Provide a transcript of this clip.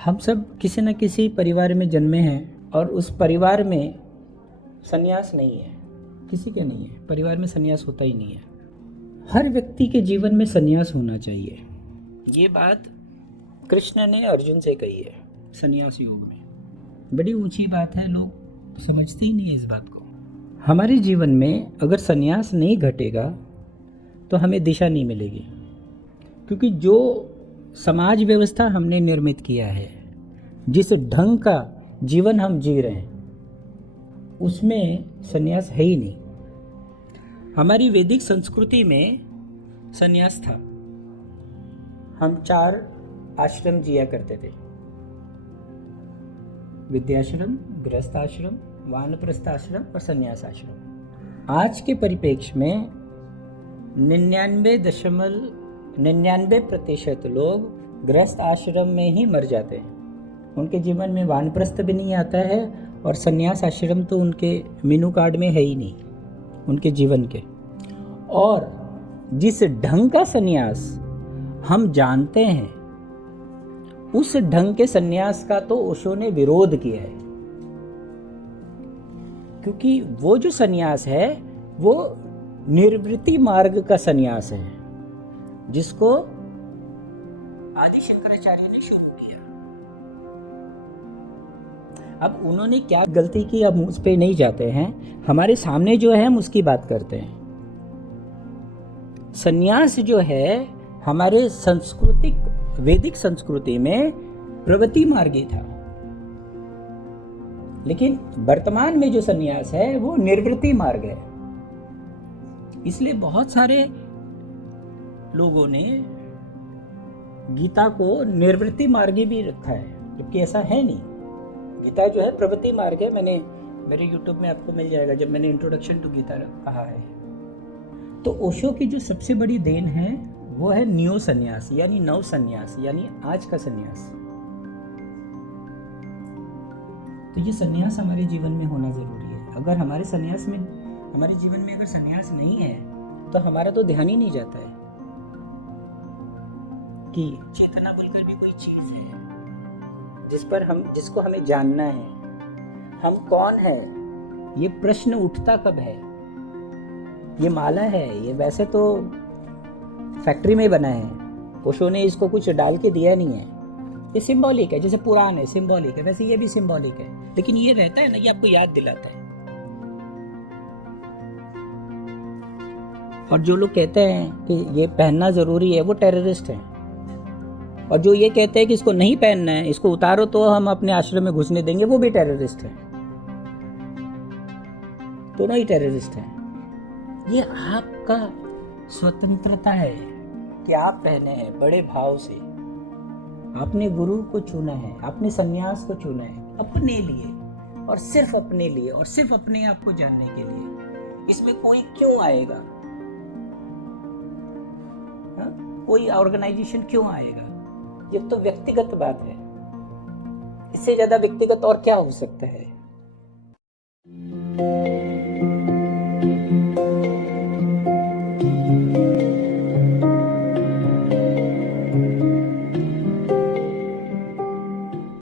हम सब किसी न किसी परिवार में जन्मे हैं और उस परिवार में संन्यास नहीं है, किसी के नहीं है। परिवार में संन्यास होता ही नहीं है। हर व्यक्ति के जीवन में संन्यास होना चाहिए। ये बात कृष्ण ने अर्जुन से कही है संन्यास योग में। बड़ी ऊंची बात है, लोग समझते ही नहीं है इस बात को। हमारे जीवन में अगर संन्यास नहीं घटेगा तो हमें दिशा नहीं मिलेगी, क्योंकि जो समाज व्यवस्था हमने निर्मित किया है, जिस ढंग का जीवन हम जी रहे हैं, उसमें संन्यास है ही नहीं। हमारी वैदिक संस्कृति में संन्यास था। हम 4 आश्रम जिया करते थे, विद्याश्रम, गृहस्थ आश्रम, वानप्रस्थ आश्रम और संन्यास आश्रम। आज के परिप्रेक्ष्य में 99% लोग गृहस्थ आश्रम में ही मर जाते हैं। उनके जीवन में वानप्रस्थ भी नहीं आता है और संन्यास आश्रम तो उनके मेनू कार्ड में है ही नहीं उनके जीवन के। और जिस ढंग का संन्यास हम जानते हैं, उस ढंग के संन्यास का तो ओशो ने विरोध किया है, क्योंकि वो जो संन्यास है वो निर्वृत्ति मार्ग का संन्यास है, जिसको आदि शंकराचार्य ने शुरू किया। अब उन्होंने क्या गलती की, अब उस पे नहीं जाते हैं। हमारे सामने जो है हम उसकी बात करते हैं। संन्यास जो है हमारे सांस्कृतिक वैदिक संस्कृति में प्रवृत्ति मार्गी था, लेकिन वर्तमान में जो संन्यास है वो निर्वृत्ति मार्ग है। इसलिए बहुत सारे लोगों ने गीता को निर्वृत्ति मार्गी भी रखा है, जबकि ऐसा है नहीं। गीता जो है प्रवृत्ति मार्ग है। मैंने मेरे YouTube में आपको मिल जाएगा, जब मैंने इंट्रोडक्शन टू गीता कहा है। तो ओशो की जो सबसे बड़ी देन है वो है न्यू संन्यास, यानी नव संन्यास, यानी आज का संन्यास। तो ये संन्यास हमारे जीवन में होना जरूरी है। अगर हमारे जीवन में अगर संन्यास नहीं है तो हमारा तो ध्यान ही नहीं जाता है कि चेतना बोलकर भी कोई चीज है जिसको हमें जानना है। हम कौन है, ये प्रश्न उठता कब है। ये माला है, ये वैसे तो फैक्ट्री में बना है, ओशो ने इसको कुछ डाल के दिया नहीं है। ये सिंबॉलिक है, जैसे पुराण है सिंबॉलिक है, वैसे ये भी सिंबॉलिक है। लेकिन ये रहता है ना, ये आपको याद दिलाता है। और जो लोग कहते हैं कि ये पहनना जरूरी है, वो टेररिस्ट हैं। और जो ये कहते हैं कि इसको नहीं पहनना है, इसको उतारो तो हम अपने आश्रम में घुसने देंगे, वो भी टेररिस्ट हैं। दोनों ही टेररिस्ट हैं। ये आपका स्वतंत्रता है कि आप पहने हैं बड़े भाव से। आपने गुरु को चुना है, आपने संन्यास को चुना है अपने लिए, और सिर्फ अपने लिए, और सिर्फ अपने आप को जानने के लिए। इसमें कोई क्यों आएगा, कोई ऑर्गेनाइजेशन क्यों आएगा? ये तो व्यक्तिगत बात है। इससे ज्यादा व्यक्तिगत और क्या हो सकता है?